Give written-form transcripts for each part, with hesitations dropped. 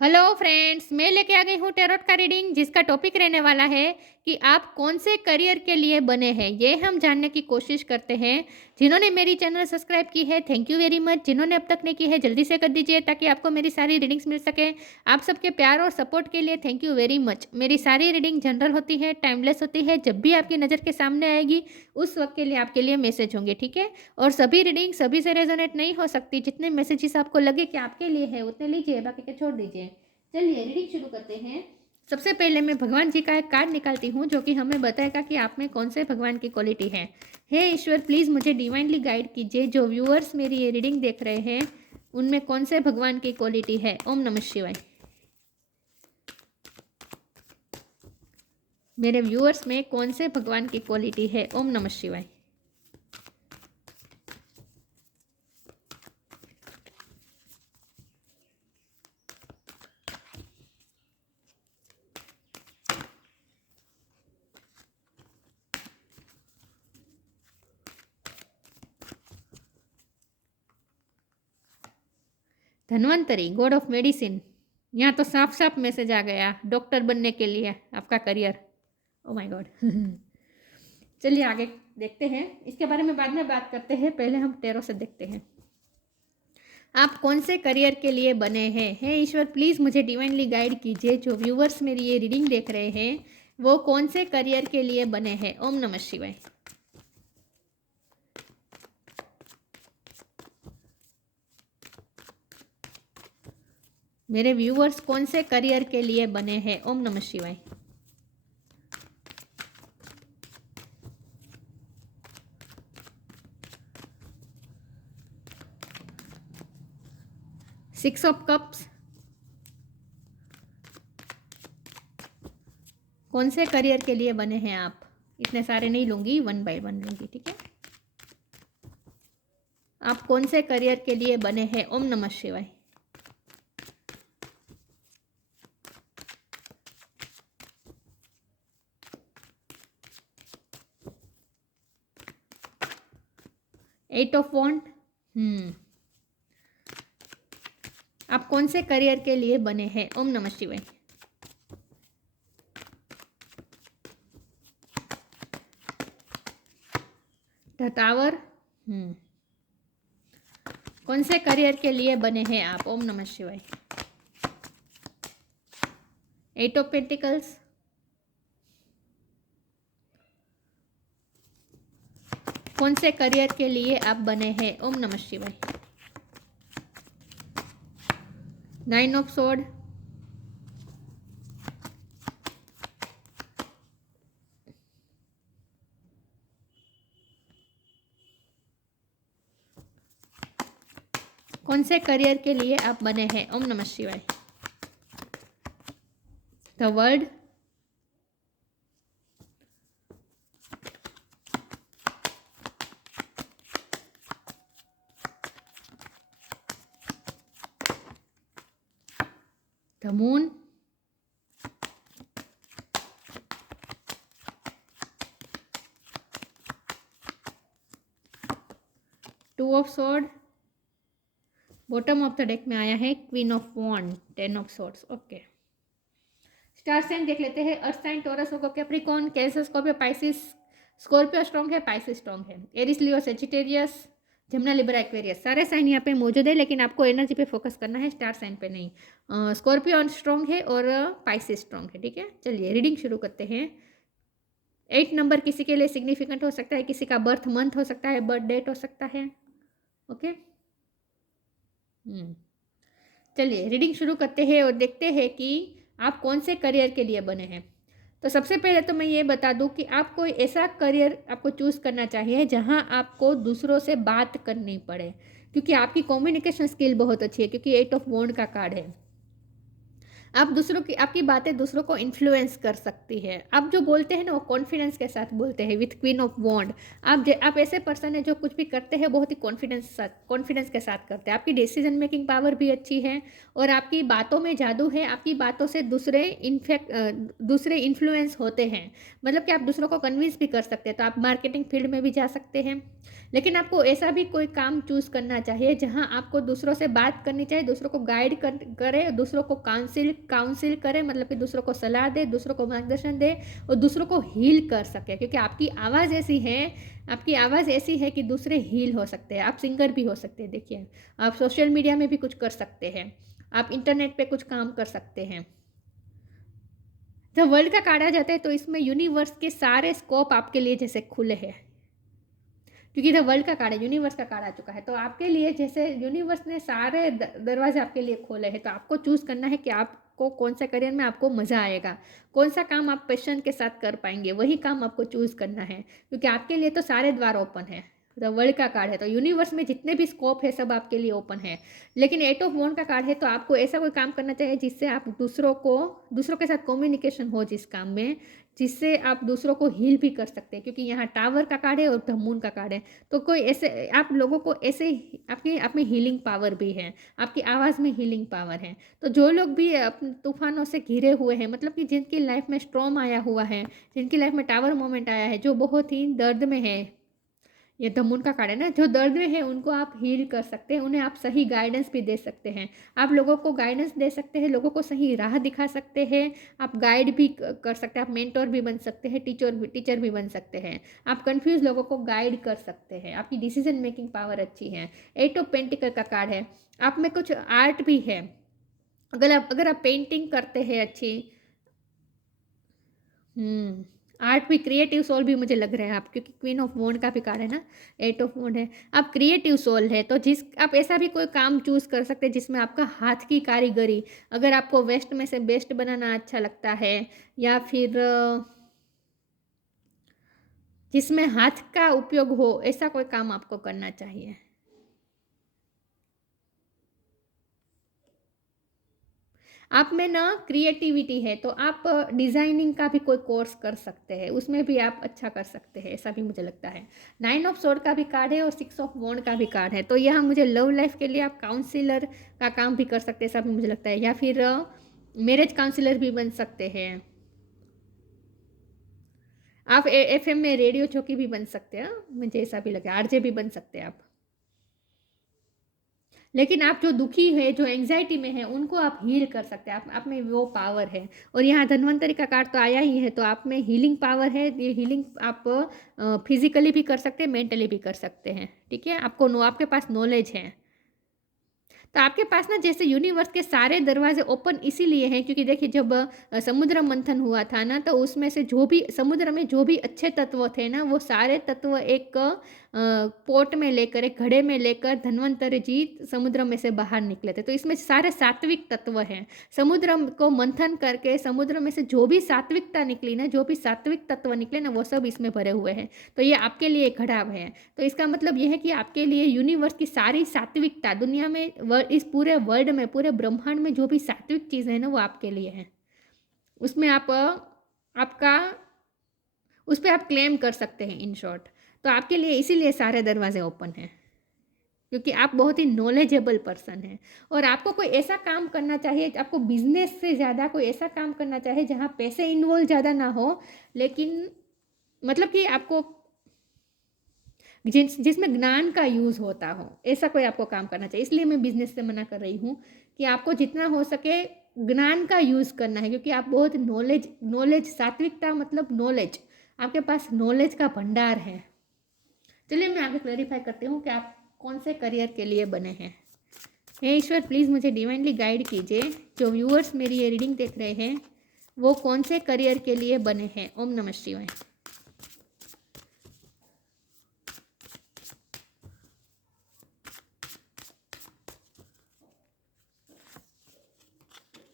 Hello friends, मैं लेके आ गई हूँ टैरोट का रीडिंग जिसका टॉपिक रहने वाला है कि आप कौन से करियर के लिए बने हैं। ये हम जानने की कोशिश करते हैं। जिन्होंने मेरी चैनल सब्सक्राइब की है, थैंक यू वेरी मच। जिन्होंने अब तक नहीं की है, जल्दी से कर दीजिए ताकि आपको मेरी सारी रीडिंग्स मिल सके। आप सबके प्यार और सपोर्ट के लिए थैंक यू वेरी मच। मेरी सारी रीडिंग जनरल होती है, टाइमलेस होती है। जब भी आपकी नज़र के सामने आएगी उस वक्त के लिए आपके लिए मैसेज होंगे, ठीक है। और सभी रीडिंग सभी से रेजोनेट नहीं हो सकती। जितने मैसेजेस आपको लगे कि आपके लिए है उतने लीजिए, बाकी के छोड़ दीजिए। चलिए रीडिंग शुरू करते हैं। सबसे पहले मैं भगवान जी का एक कार्ड निकालती हूँ जो कि हमें बताएगा कि आप में कौन से भगवान की क्वालिटी है। हे ईश्वर, प्लीज़ मुझे डिवाइनली गाइड कीजिए। जो व्यूअर्स मेरी ये रीडिंग देख रहे हैं उनमें कौन से भगवान की क्वालिटी है। ओम नमः शिवाय। मेरे व्यूअर्स में कौन से भगवान की क्वालिटी है। ओम नमः शिवाय। Dhanvantari, God of medicine. यहाँ तो साफ साफ मैसेज आ गया, डॉक्टर बनने के लिए आपका करियर। Oh my God. चलिए आगे देखते हैं, इसके बारे में बाद में बात करते हैं। पहले हम टेरो से देखते हैं आप कौन से करियर के लिए बने हैं। हे ईश्वर, प्लीज़ मुझे डिवाइनली गाइड कीजिए। जो व्यूवर्स मेरी ये रीडिंग देख रहे हैं वो कौन से करियर के लिए बने हैं। ओम नमः शिवाय। मेरे व्यूवर्स कौन से करियर के लिए बने हैं। ओम नमः शिवाय। Six of cups. कौन से करियर के लिए बने हैं आप। इतने सारे नहीं लूंगी, वन बाय वन लूंगी, ठीक है। आप कौन से करियर के लिए बने हैं। ओम नमः शिवाय। एट ऑफ वॉन्ड। आप कौन से करियर के लिए बने हैं। ओम नमः शिवाय। The tower. कौन से करियर के लिए बने हैं आप। ओम नमः शिवाय। Eight of pentacles. कौन से करियर के लिए आप बने हैं। ओम नमः शिवाय। Nine of sword. कौन से करियर के लिए आप बने हैं। ओम नमः शिवाय। The world. The moon. Two of sword. Bottom of the deck में आया है queen of wand, ten of swords. Okay, star sign देख लेते हैं। अर्थ साइन टॉरस होगा, Capricorn, Cancer, Scorpio, Pisces. Scorpio strong है, पाइसिस स्ट्रॉन्ग है। Aries, Leo, Sagittarius, Gemini, Libra, Aquarius, सारे साइन यहाँ पे मौजूद है, लेकिन आपको एनर्जी पे फोकस करना है, स्टार साइन पे नहीं। स्कॉर्पियो स्ट्रॉन्ग है और पाइसिस स्ट्रॉन्ग है, ठीक है। चलिए रीडिंग शुरू करते हैं। 8 नंबर किसी के लिए सिग्निफिकेंट हो सकता है, किसी का बर्थ मंथ हो सकता है, बर्थ डेट हो सकता है। ओके, चलिए रीडिंग शुरू करते हैं और देखते हैं कि आप कौन से करियर के लिए बने हैं। तो सबसे पहले तो मैं ये बता दूं कि आप कोई ऐसा करियर आपको चूज़ करना चाहिए जहां आपको दूसरों से बात करनी पड़े, क्योंकि आपकी कम्युनिकेशन स्किल बहुत अच्छी है, क्योंकि 8 ऑफ वॉन्ड का कार्ड है। आप दूसरों की आपकी बातें दूसरों को इन्फ्लुएंस कर सकती है। आप जो बोलते हैं ना वो कॉन्फिडेंस के साथ बोलते हैं विथ क्वीन ऑफ वॉन्ड। आप ऐसे पर्सन है जो कुछ भी करते हैं बहुत ही कॉन्फिडेंस के साथ करते हैं। आपकी डिसीजन मेकिंग पावर भी अच्छी है और आपकी बातों में जादू है। आपकी बातों से दूसरे इन्फ्लुएंस होते हैं, मतलब कि आप दूसरों को कन्विंस भी कर सकते हैं। तो आप मार्केटिंग फील्ड में भी जा सकते हैं, लेकिन आपको ऐसा भी कोई काम चूज़ करना चाहिए जहां आपको दूसरों से बात करनी चाहिए, दूसरों को गाइड करे, दूसरों को काउंसिल करे, मतलब कि दूसरों को सलाह दे, दूसरों को मार्गदर्शन दे और दूसरों को हील कर सके। क्योंकि आपकी आवाज़ ऐसी है कि दूसरे हील हो सकते हैं। आप सिंगर भी हो सकते हैं। देखिए, आप सोशल मीडिया में भी कुछ कर सकते हैं, आप इंटरनेट पे कुछ काम कर सकते हैं। जब वर्ल्ड का कार्ड आ जाता है तो इसमें यूनिवर्स के सारे स्कोप आपके लिए जैसे खुले हैं, क्योंकि इधर वर्ल्ड का कार्ड है, यूनिवर्स का कार्ड आ चुका है। तो आपके लिए जैसे यूनिवर्स ने सारे दरवाजे आपके लिए खोले हैं। तो आपको चूज़ करना है कि आपको कौन सा करियर में आपको मज़ा आएगा, कौन सा काम आप पैशन के साथ कर पाएंगे, वही काम आपको चूज़ करना है। क्योंकि आपके लिए तो सारे द्वार ओपन है। तो वर्ल्ड का कार्ड है तो यूनिवर्स में जितने भी स्कोप है सब आपके लिए ओपन है। लेकिन एट ऑफ वॉन्ड का कार्ड है तो आपको ऐसा कोई काम करना चाहिए जिससे आप दूसरों के साथ कम्युनिकेशन हो, जिस काम में जिससे आप दूसरों को हील भी कर सकते हैं। क्योंकि यहाँ टावर का कार्ड है और द मून का कार्ड है। तो कोई ऐसे आप लोगों को ऐसे आपकी आप में हीलिंग पावर भी है, आपकी आवाज़ में हीलिंग पावर है। तो जो लोग भी तूफानों से घिरे हुए हैं, मतलब कि जिनकी लाइफ में स्टॉर्म आया हुआ है, जिनकी लाइफ में टावर मोमेंट आया है, जो बहुत ही दर्द में है, ये धमून का कार्ड है ना, जो दर्द में है उनको आप हील कर सकते हैं, उन्हें आप सही गाइडेंस भी दे सकते हैं। आप लोगों को गाइडेंस दे सकते हैं, लोगों को सही राह दिखा सकते हैं। आप गाइड भी कर सकते हैं, आप मेंटोर भी बन सकते हैं, टीचर भी बन सकते हैं। आप कंफ्यूज लोगों को गाइड कर सकते हैं। आपकी डिसीजन मेकिंग पावर अच्छी है। एट ऑफ पेंटिकल का कार्ड है, आप में कुछ आर्ट भी है। अगर आप पेंटिंग करते हैं अच्छी, आर्ट भी, क्रिएटिव सोल भी मुझे लग रहा है आप, क्योंकि क्वीन ऑफ वॉन्ड का भी कार्ड है ना, एट ऑफ वॉन्ड है। आप क्रिएटिव सोल है तो आप ऐसा भी कोई काम चूज कर सकते हैं जिसमें आपका हाथ की कारीगरी, अगर आपको वेस्ट में से बेस्ट बनाना अच्छा लगता है, या फिर जिसमें हाथ का उपयोग हो, ऐसा कोई काम आपको करना चाहिए। आप में ना क्रिएटिविटी है तो आप डिज़ाइनिंग का भी कोई कोर्स कर सकते हैं, उसमें भी आप अच्छा कर सकते हैं, ऐसा भी मुझे लगता है। नाइन ऑफ सोर्ड का भी कार्ड है और सिक्स ऑफ वॉन्ड का भी कार्ड है। तो यहाँ मुझे लव लाइफ के लिए आप काउंसिलर का काम भी कर सकते हैं, ऐसा भी मुझे लगता है। या फिर मैरिज काउंसिलर भी बन सकते हैं। आप एफएम में रेडियो चौकी भी बन सकते हैं, मुझे ऐसा भी लगा, आरजे भी बन सकते हैं आप। लेकिन आप जो दुखी है, जो एंग्जाइटी में है, उनको आप हील कर सकते हैं। आप में वो पावर है। और यहाँ धन्वंतरी का कार्ड तो आया ही है, तो आप में हीलिंग पावर है। ये हीलिंग आप फिजिकली भी कर सकते हैं, मेंटली भी कर सकते हैं। ठीक है, आपके पास नॉलेज है। तो आपके पास ना जैसे यूनिवर्स के सारे दरवाजे ओपन इसीलिए हैं क्योंकि देखिए, जब समुद्र मंथन हुआ था ना, तो उसमें से जो भी समुद्र में जो भी अच्छे तत्व थे ना, वो सारे तत्व एक पोट में लेकर, एक घड़े में लेकर धन्वंतरी जी समुद्र में से बाहर निकले थे। तो इसमें सारे सात्विक तत्व हैं। समुद्र को मंथन करके समुद्र में से जो भी सात्विकता निकली ना, जो भी सात्विक तत्व निकले ना, वो सब इसमें भरे हुए हैं। तो ये आपके लिए एक घड़ा है। तो इसका मतलब ये है कि आपके लिए यूनिवर्स की सारी सात्विकता दुनिया में, इस पूरे वर्ल्ड में, पूरे ब्रह्मांड में जो भी सात्विक चीज़ है ना, वो आपके लिए है। उसमें आपका उस पर आप क्लेम कर सकते हैं, इन शॉर्ट। तो आपके लिए इसीलिए सारे दरवाजे ओपन हैं, क्योंकि आप बहुत ही नॉलेजेबल पर्सन हैं। और आपको कोई ऐसा काम करना चाहिए, आपको बिजनेस से ज़्यादा कोई ऐसा काम करना चाहिए जहाँ पैसे इन्वॉल्व ज़्यादा ना हो, लेकिन मतलब कि आपको जिसमें ज्ञान का यूज़ होता हो, ऐसा कोई आपको काम करना चाहिए। इसलिए मैं बिजनेस से मना कर रही हूँ कि आपको जितना हो सके ज्ञान का यूज़ करना है, क्योंकि आप बहुत नॉलेज सात्विकता मतलब नॉलेज, आपके पास नॉलेज का भंडार है। चलिए मैं आगे क्लैरिफाई करती हूँ कि आप कौन से करियर के लिए बने हैं। हे ईश्वर, प्लीज़ मुझे डिवाइनली गाइड कीजिए, जो व्यूअर्स मेरी ये रीडिंग देख रहे हैं वो कौन से करियर के लिए बने हैं। ओम नमः शिवाय।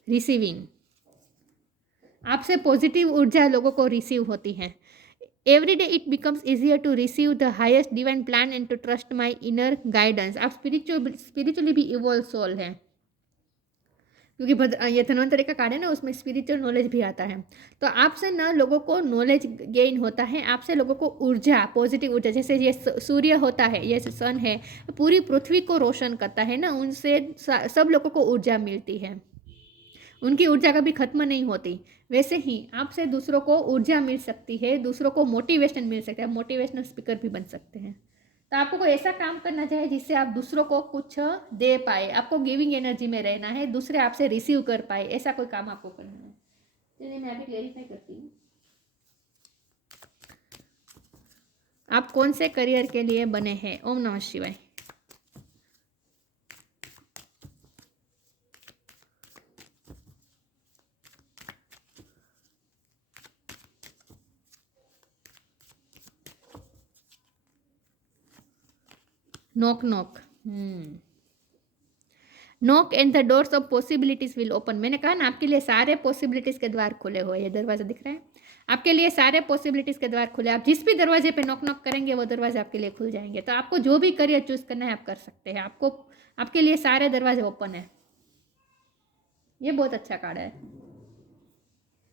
रिसीविंग, आपसे पॉजिटिव ऊर्जा लोगों को रिसीव होती है। Every day it becomes easier to receive the highest divine plan and to trust my inner guidance. आप स्पिरिचुअली भी इवॉल्व सोल है, क्योंकि ये धन्वंतरि का कार्ड है ना, उसमें स्पिरिचुअल नॉलेज भी आता है। तो आपसे ना लोगों को नॉलेज गेन होता है, आपसे लोगों को ऊर्जा, पॉजिटिव ऊर्जा, जैसे ये सूर्य होता है, ये सन है, पूरी पृथ्वी को रोशन करता है ना, उनसे सब लोगों को ऊर्जा मिलती है, उनकी ऊर्जा कभी खत्म नहीं होती। वैसे ही आपसे दूसरों को ऊर्जा मिल सकती है, दूसरों को मोटिवेशन मिल सकता है, मोटिवेशनल स्पीकर भी बन सकते हैं। तो आपको कोई ऐसा काम करना चाहिए जिससे आप दूसरों को कुछ दे पाए, आपको गिविंग एनर्जी में रहना है, दूसरे आपसे रिसीव कर पाए, ऐसा कोई काम आपको करना है। चलिए मैं अभी क्लेरिफाई करती हूँ। आप कौन से करियर के लिए बने हैं? ओम नमः शिवाय। Knock knock, knock and the doors of possibilities will open. मैंने कहा ना, आपके लिए सारे पॉसिबिलिटीज के द्वार खुले हुए, ये दरवाजा दिख रहा है, आपके लिए सारे पॉसिबिलिटीज के द्वार खुले। आप जिस भी दरवाजे पे नॉक नॉक करेंगे वो दरवाजे आपके लिए खुल जाएंगे। तो आपको जो भी करियर चूज करना है आप कर सकते हैं, आपको आपके लिए सारे दरवाजे ओपन है। ये बहुत अच्छा कार्ड है,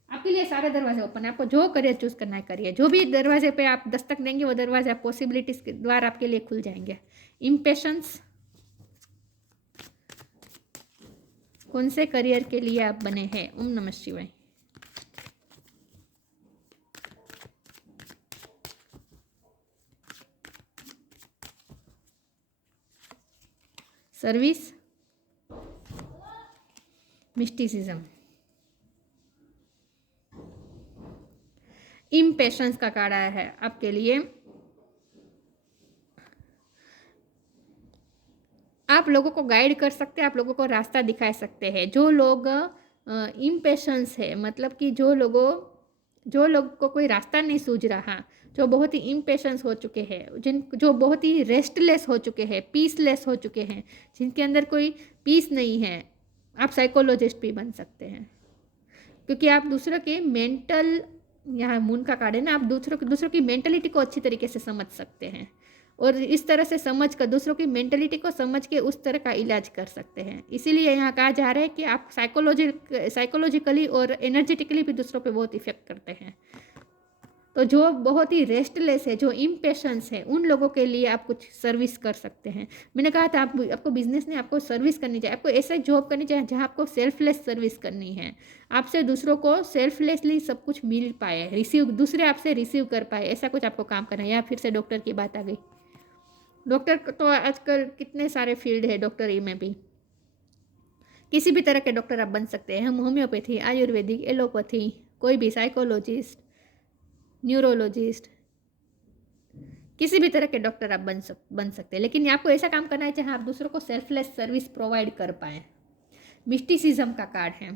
आपके लिए सारे दरवाजे ओपन है, आपको जो करियर चूज करना है करिए। जो भी दरवाजे पे आप दस्तक देंगे वो दरवाजे पॉसिबिलिटीज के द्वार आपके लिए खुल जाएंगे। इम्पेशंस, कौन से करियर के लिए आप बने हैं? ओम नमः शिवाय। सर्विस, मिस्टिसिज्म, इम्पेशंस का कार्ड आया है आपके लिए। आप लोगों को गाइड कर सकते हैं, आप लोगों को रास्ता दिखा सकते हैं। जो लोग इम्पेशंस है, मतलब कि जो लोग को कोई रास्ता नहीं सूझ रहा, जो बहुत ही इम्पेशंस हो चुके हैं, जो बहुत ही रेस्टलेस हो चुके हैं, पीसलेस हो चुके हैं, जिनके अंदर कोई पीस नहीं है, आप साइकोलॉजिस्ट भी बन सकते हैं। क्योंकि आप दूसरों के मेंटल, यहाँ मून का कार्ड है ना, आप दूसरों की मेंटलिटी को अच्छी तरीके से समझ सकते हैं, और इस तरह से समझ कर, दूसरों की मेंटलिटी को समझ के उस तरह का इलाज कर सकते हैं। इसीलिए यहाँ कहा जा रहा है कि आप साइकोलॉजिकली और एनर्जेटिकली भी दूसरों पे बहुत इफेक्ट करते हैं। तो जो बहुत ही रेस्टलेस है, जो इम्पेशंस है, उन लोगों के लिए आप कुछ सर्विस कर सकते हैं। मैंने कहा था आपको बिजनेस नहीं, आपको सर्विस करनी चाहिए, आपको ऐसा जॉब करनी चाहिए जहाँ आपको सेल्फलेस सर्विस करनी है, आपसे दूसरों को सेल्फलेसली सब कुछ मिल पाए, दूसरे आपसे रिसीव कर पाए, ऐसा कुछ आपको काम करना है। या फिर से डॉक्टर की बात आ गई। डॉक्टर तो आजकल कितने सारे फील्ड है डॉक्टरी में भी, किसी भी तरह के डॉक्टर आप बन सकते हैं। हम होम्योपैथी, आयुर्वेदिक, एलोपैथी, कोई भी साइकोलॉजिस्ट, न्यूरोलॉजिस्ट, किसी भी तरह के डॉक्टर आप बन सकते हैं। लेकिन आपको ऐसा काम करना है जहां आप दूसरों को सेल्फलेस सर्विस प्रोवाइड कर पाए। मिस्टिसिज्म का कार्ड है।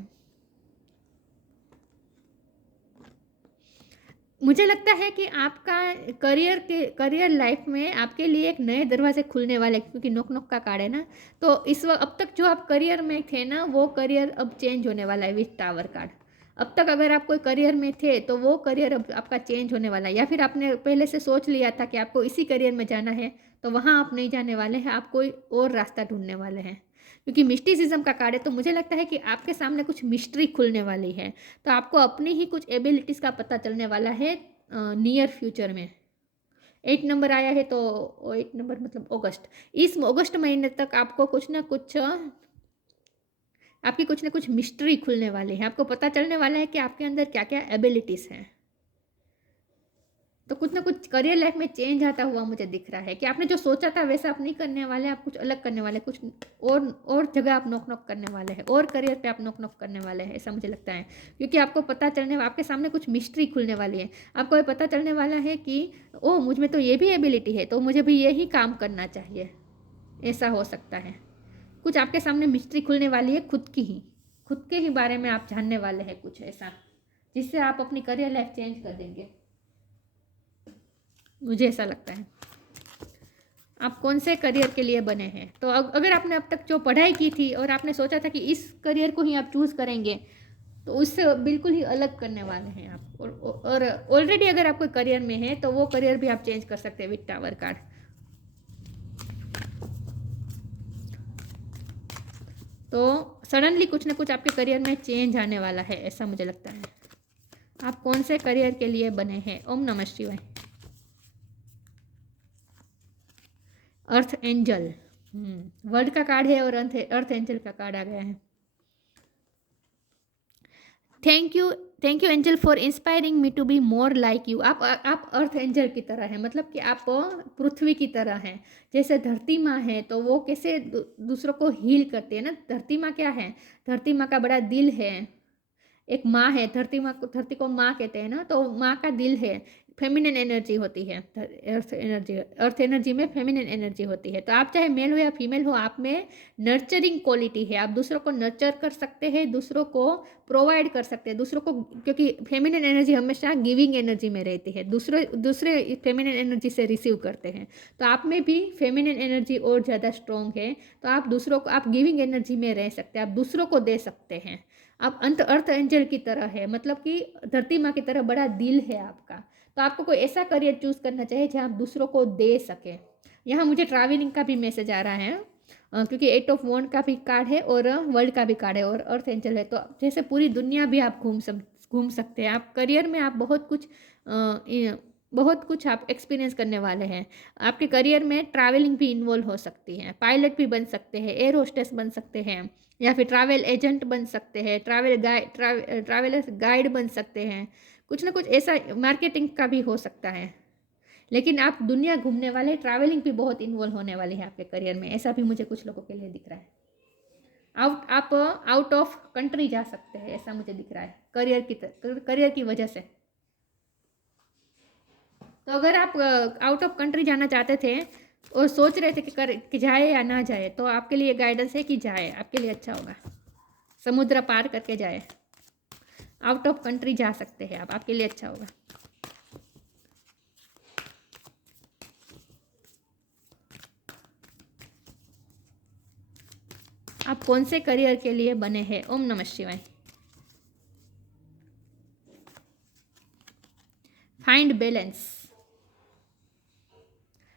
मुझे लगता है कि आपका करियर लाइफ में आपके लिए एक नए दरवाजे खुलने वाले, क्योंकि नॉक नॉक का कार्ड है ना। तो इस वक्त अब तक जो आप करियर में थे ना, वो करियर अब चेंज होने वाला है विथ टावर कार्ड। अब तक अगर आप कोई करियर में थे तो वो करियर अब आपका चेंज होने वाला है, या फिर आपने पहले से सोच लिया था कि आपको इसी करियर में जाना है, तो वहाँ आप नहीं जाने वाले हैं, आप कोई और रास्ता ढूंढने वाले हैं। क्योंकि मिस्टिसिज्म का कार्ड है, तो मुझे लगता है कि आपके सामने कुछ मिस्ट्री खुलने वाली है। तो आपको अपनी ही कुछ एबिलिटीज़ का पता चलने वाला है नियर फ्यूचर में। 8 नंबर आया है, तो 8 नंबर मतलब अगस्त, इस अगस्त महीने तक आपको कुछ ना कुछ आपकी कुछ ना कुछ मिस्ट्री खुलने वाली है। आपको पता चलने वाला है कि आपके अंदर क्या क्या एबिलिटीज़ हैं। तो कुछ ना कुछ करियर लाइफ में चेंज आता हुआ मुझे दिख रहा है कि आपने जो सोचा था वैसा आप नहीं करने वाले, आप कुछ अलग करने वाले, कुछ और जगह आप नॉक नॉक करने वाले हैं, और करियर पे आप नॉक नॉक करने वाले हैं, ऐसा मुझे लगता है। क्योंकि आपको पता चलने, आपके सामने कुछ मिस्ट्री खुलने वाली है। आपको ये पता चलने वाला है कि ओ, मुझ में तो ये भी एबिलिटी है, तो मुझे भी यही काम करना चाहिए, ऐसा हो सकता है। कुछ आपके सामने मिस्ट्री खुलने वाली है, खुद के ही बारे में आप जानने वाले हैं, कुछ ऐसा जिससे आप अपनी करियर लाइफ चेंज कर देंगे, मुझे ऐसा लगता है। आप कौन से करियर के लिए बने हैं? तो अगर आपने अब तक जो पढ़ाई की थी और आपने सोचा था कि इस करियर को ही आप चूज़ करेंगे, तो उससे बिल्कुल ही अलग करने वाले हैं आप। और ऑलरेडी अगर आप कोई करियर में है तो वो करियर भी आप चेंज कर सकते हैं विद टावर कार्ड। तो सडनली कुछ ना कुछ आपके करियर में चेंज आने वाला है, ऐसा मुझे लगता है। आप कौन से करियर के लिए बने हैं? ओम नमः शिवाय। अर्थ एंजल, वर्ड का कार्ड है और अर्थ एंजल का कार्ड आ गया है। Thank you angel for inspiring me to be more like you. आप अर्थ एंजल की तरह हैं, मतलब कि आप पृथ्वी की तरह हैं। जैसे धरती माँ है तो वो कैसे दूसरों को हील करती है ना। धरती माँ क्या है? धरती माँ का बड़ा दिल है। एक माँ है, धरती को माँ कहते हैं ना, तो माँ का दिल है। फेमिनिन एनर्जी होती है अर्थ एनर्जी में फेमिनिन एनर्जी होती है। तो आप चाहे मेल हो या फीमेल हो, आप में नर्चरिंग क्वालिटी है। आप दूसरों को नर्चर कर सकते हैं, दूसरों को प्रोवाइड कर सकते हैं, दूसरों को, क्योंकि फेमिनिन एनर्जी हमेशा गिविंग एनर्जी में रहती है। दूसरे फेमिनिन एनर्जी से रिसीव करते हैं। तो आप में भी फेमिनिन एनर्जी और ज़्यादा स्ट्रॉन्ग है। तो आप दूसरों को, आप गिविंग एनर्जी में रह सकते हैं, आप दूसरों को दे सकते हैं। आप अर्थ एंजल की तरह है, मतलब कि धरती माँ की तरह बड़ा दिल है आपका। तो आपको कोई ऐसा करियर चूज करना चाहिए जहाँ आप दूसरों को दे सके। यहाँ मुझे ट्रैवलिंग का भी मैसेज आ रहा है, क्योंकि 8 ऑफ वॉन्ड का भी कार्ड है और वर्ल्ड का भी कार्ड है और अर्थ एंजल है। तो जैसे पूरी दुनिया भी आप घूम सकते हैं। आप करियर में आप बहुत कुछ आप एक्सपीरियंस करने वाले हैं। आपके करियर में ट्रैवलिंग भी इन्वॉल्व हो सकती है। पायलट भी बन सकते हैं, एयर होस्टेस बन सकते हैं, या फिर ट्रैवल एजेंट बन सकते हैं, ट्रैवलर गाइड बन सकते हैं। कुछ ना कुछ ऐसा मार्केटिंग का भी हो सकता है। लेकिन आप दुनिया घूमने वाले, ट्रैवलिंग भी बहुत इन्वॉल्व होने वाली है आपके करियर में, ऐसा भी मुझे कुछ लोगों के लिए दिख रहा है। आप आउट ऑफ कंट्री जा सकते हैं, ऐसा मुझे दिख रहा है करियर की वजह से। तो अगर आप आउट ऑफ कंट्री जाना चाहते थे और सोच रहे थे कि जाए या ना जाए, तो आपके लिए गाइडेंस है कि जाए, आपके लिए अच्छा होगा। समुद्र पार करके जाए, आउट ऑफ कंट्री जा सकते हैं आप, आपके लिए अच्छा होगा। आप कौन से करियर के लिए बने हैं? ओम नमः शिवाय। Find balance.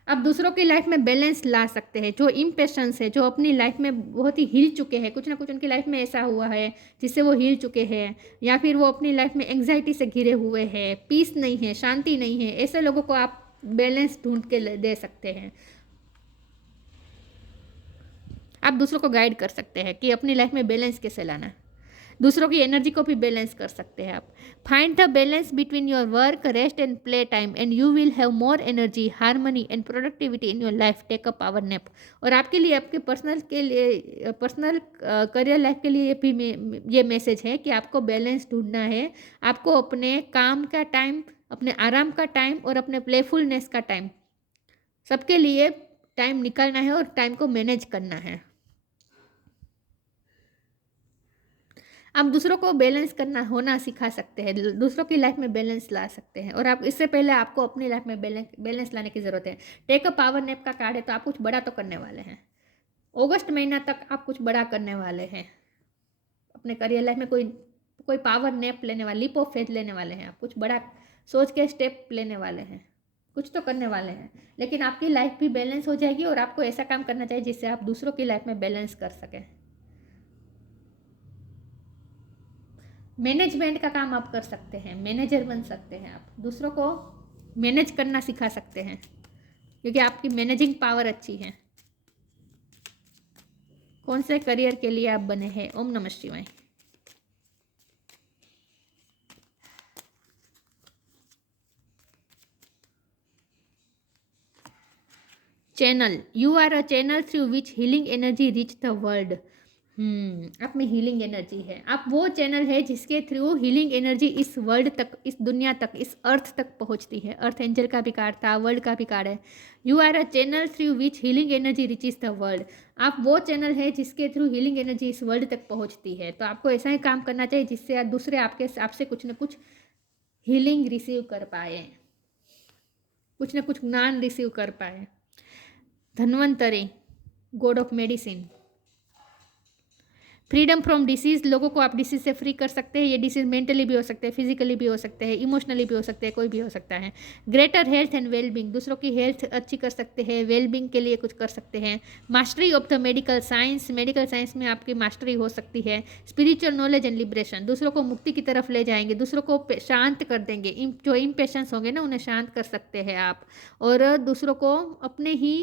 आप दूसरों की लाइफ में बैलेंस ला सकते हैं। जो इम्पेशंस है, जो अपनी लाइफ में बहुत ही हिल चुके हैं, कुछ ना कुछ उनकी लाइफ में ऐसा हुआ है जिससे वो हिल चुके हैं, या फिर वो अपनी लाइफ में एंग्जाइटी से घिरे हुए हैं, पीस नहीं है, शांति नहीं है, ऐसे लोगों को आप बैलेंस ढूंढ के दे सकते हैं। आप दूसरों को गाइड कर सकते हैं कि अपनी लाइफ में बैलेंस कैसे लाना है। दूसरों की एनर्जी को भी बैलेंस कर सकते हैं आप। Find the balance between your work, rest and play time and you will have more energy, harmony and productivity in your life. Take a power nap. और आपके लिए, आपके पर्सनल करियर लाइफ के लिए भी ये मैसेज है कि आपको बैलेंस ढूंढना है। आपको अपने काम का टाइम, अपने आराम का टाइम और अपने प्लेफुलनेस का टाइम, सबके लिए टाइम निकालना है और टाइम को मैनेज करना है। आप दूसरों को बैलेंस करना होना सिखा सकते हैं, दूसरों की लाइफ में बैलेंस ला सकते हैं। और आप इससे पहले आपको अपनी लाइफ में बैलेंस लाने की ज़रूरत है। टेक अ पावर नैप का कार्ड है, तो आप कुछ बड़ा तो करने वाले हैं। अगस्त महीना तक आप कुछ बड़ा करने वाले हैं अपने करियर लाइफ में। कोई पावर नैप लेने वाले, लीप ऑफ फेथ लेने वाले हैं। आप कुछ बड़ा सोच के स्टेप लेने वाले हैं, कुछ तो करने वाले हैं। लेकिन आपकी लाइफ भी बैलेंस हो जाएगी और आपको ऐसा काम करना चाहिए जिससे आप दूसरों की लाइफ में बैलेंस कर सकें। मैनेजमेंट का काम आप कर सकते हैं, मैनेजर बन सकते हैं। आप दूसरों को मैनेज करना सिखा सकते हैं, क्योंकि आपकी मैनेजिंग पावर अच्छी है। कौन से करियर के लिए आप बने हैं? ओम नमः शिवाय। Channel, you are a channel through which healing energy reach the world. आप में हीलिंग एनर्जी है। आप वो चैनल है जिसके थ्रू हीलिंग एनर्जी इस वर्ल्ड तक, इस दुनिया तक, इस अर्थ तक पहुंचती है। अर्थ एंजल का भी कार्ड था, वर्ल्ड का भी कार्ड है। You are a channel through which healing energy reaches the world. आप वो चैनल है जिसके थ्रू हीलिंग एनर्जी इस वर्ल्ड तक पहुंचती है। तो आपको ऐसा ही काम करना चाहिए जिससे दूसरे आपसे कुछ ना कुछ हीलिंग रिसीव कर पाए, कुछ ना कुछ ज्ञान रिसीव कर पाए। Dhanvantari, God of medicine. Freedom from disease, लोगों को आप डिसीज़ से फ्री कर सकते हैं। ये डिसीज़ मेंटली भी हो सकते हैं, फिजिकली भी हो सकते हैं, इमोशनली भी हो सकते हैं, कोई भी हो सकता है। ग्रेटर हेल्थ एंड वेलबींग, दूसरों की हेल्थ अच्छी कर सकते हैं, वेलबींग के लिए कुछ कर सकते हैं। Mastery of the medical science, medical science में आपकी मास्टरी हो सकती है। स्पिरिचुअल नॉलेज एंड लिबरेशन, दूसरों को मुक्ति की तरफ ले जाएंगे, दूसरों को शांत कर देंगे। जो इम्पेशंस होंगे ना, उन्हें शांत कर सकते हैं आप, और दूसरों को अपने ही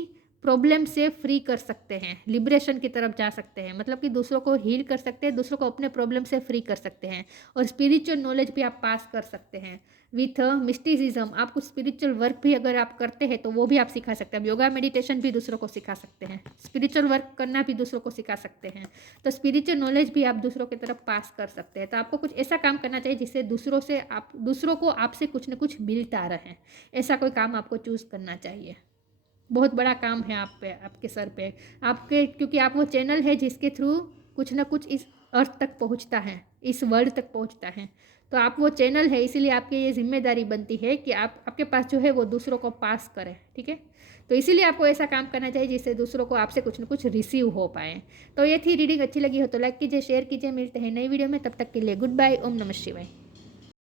प्रॉब्लम से फ्री कर सकते हैं, लिबरेशन की तरफ जा सकते हैं। मतलब कि दूसरों को हील कर सकते हैं, दूसरों को अपने प्रॉब्लम से फ्री कर सकते हैं। और स्पिरिचुअल नॉलेज भी आप पास कर सकते हैं विथ मिस्टिसिज्म। आप कुछ स्पिरिचुअल वर्क भी अगर आप करते हैं तो वो भी आप सिखा सकते हैं। योगा मेडिटेशन भी दूसरों को सिखा सकते हैं, स्पिरिचुअल वर्क करना भी दूसरों को सिखा सकते हैं। तो स्पिरिचुअल नॉलेज भी आप दूसरों की तरफ पास कर सकते हैं। तो आपको कुछ ऐसा काम करना चाहिए जिससे दूसरों को आपसे कुछ न कुछ मिलता रहे। ऐसा कोई काम आपको चूज़ करना चाहिए। बहुत बड़ा काम है आप पे, आपके सर पे, आपके, क्योंकि आप वो चैनल है जिसके थ्रू कुछ ना कुछ इस अर्थ तक पहुंचता है, इस वर्ल्ड तक पहुंचता है। तो आप वो चैनल है, इसीलिए आपकी ये जिम्मेदारी बनती है कि आपके पास जो है वो दूसरों को पास करें। ठीक है, तो इसीलिए आपको ऐसा काम करना चाहिए जिससे दूसरों को आपसे कुछ ना कुछ रिसीव हो पाए। तो ये थी रीडिंग। अच्छी लगी हो तो लाइक कीजिए, शेयर कीजिए। मिलते हैं नई वीडियो में, तब तक के लिए गुड बाय। ओम नमः शिवाय।